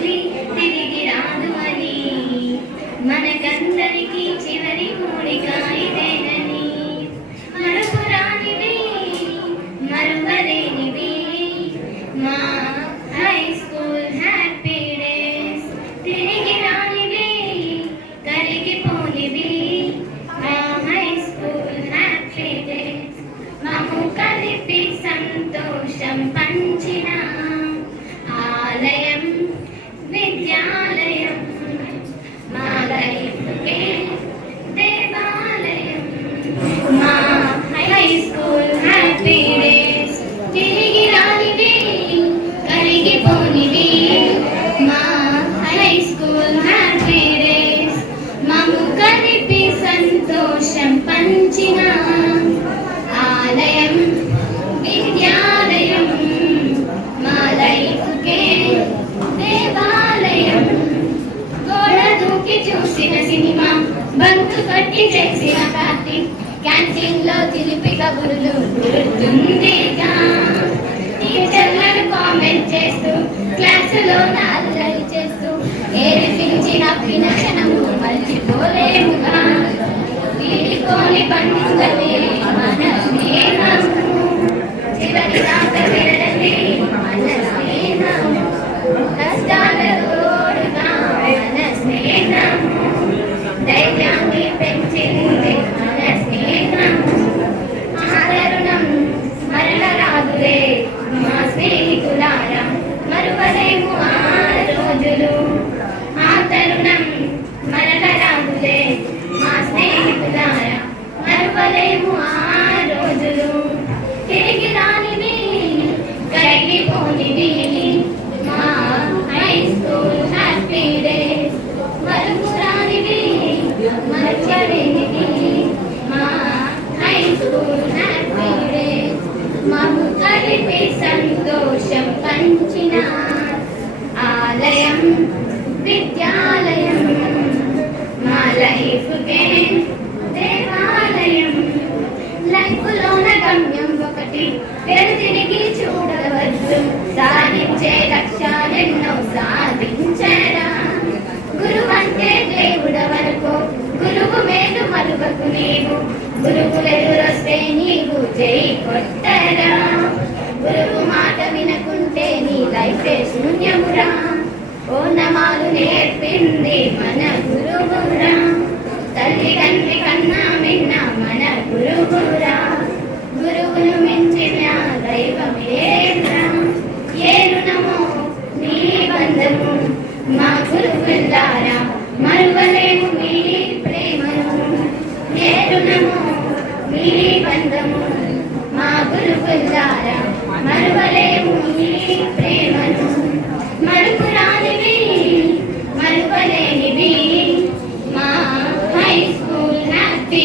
మళ్ళీ తిరిగి రాదు అని మనకందరికీ చివరి మూడిక ఇదేనని మరపురానివి మరువలేనివి మా హై స్కూల్ హ్యాపీ డేస్ తిరిగి రానివి కరిగిపోనివి మా హై స్కూల్ హ్యాపీ డేస్ మాకు కలిపి సంతోషం పంచిన ఆలయం విద్యాలయం మా లైఫ్కే దేవాలయం మా హై స్కూల్ హ్యాపీ డేస్ తిరిగి రానివి కరిగిపోనివి మా హై స్కూల్ హ్యాపీ డేస్ మాకు కలిపి సంతోషం పంచిన ఆలయం విద్యాలయం మా లైఫ్కే దేవాలయం గోడ దూకి చూసిన సినిమా బంకు కొట్టి చేసిన పార్టీ క్యాంటీన్ లో చిలిపి కబుర్లు గుర్తుందిగా టీచర్లను కామెంట్ చేస్తూ క్లాసులో అల్లరి చేస్తూ ఏడిపించిన క్షణము మర్చిపోలేముగా వీడుకోని పండుగలే మన స్నేహం చివరి దాకా వెళ్ళదే మన స్నేహం కష్టాల తోడుగా మన స్నేహం ధైర్యాన్ని పెంచింది మన స్నేహం ఆదరణం మరల రాదులే మా స్నేహితులారా మరువలేము ఆ రోజులు ఆ తరుణం మరల రాదులే మా స్నేహితులారా మరువలేము ఆ రోజులు తిరిగి రానివి కరిగిపోనివి మా హై స్కూల్ హ్యాపీ డేస్ మరుపు రానివి మరువలేనివి మా హై స్కూల్ హ్యాపీ డేస్ మాకు కలిపి సంతోషం పంచిన ఆలయం విద్యాలయం మా లైఫ్కే దేవాలయం లైఫ్లోన గమ్యం ఒకటి తిరిగి చూడవచ్చు సాధించే లక్ష్యాలెన్నో సాధించరా గురువు అంటే దేవుడ వరకు గురువు మేలు మరువకు నీవు గురువులు ఎదురొస్తే నీవు జై కొట్టరా గురువు మాట వినకుంటే నీ లైఫే శూన్యమురా ఓనమాలు నేర్పింది మన గురువురా తల్లిదండ్రి కన్నా మిన్న మన గురువురా గురువును మించిన దైవమేరా ఏ రుణమో నీ బంధము మా గురువులారా మరువలేము మీ ప్రేమను ఏ రుణమో మీ బంధము మా గురువులారా మరువలేము మీ ప్రేమను మరుపు రానివి మరువలేనివి మా హై స్కూల్ హ్యాపీ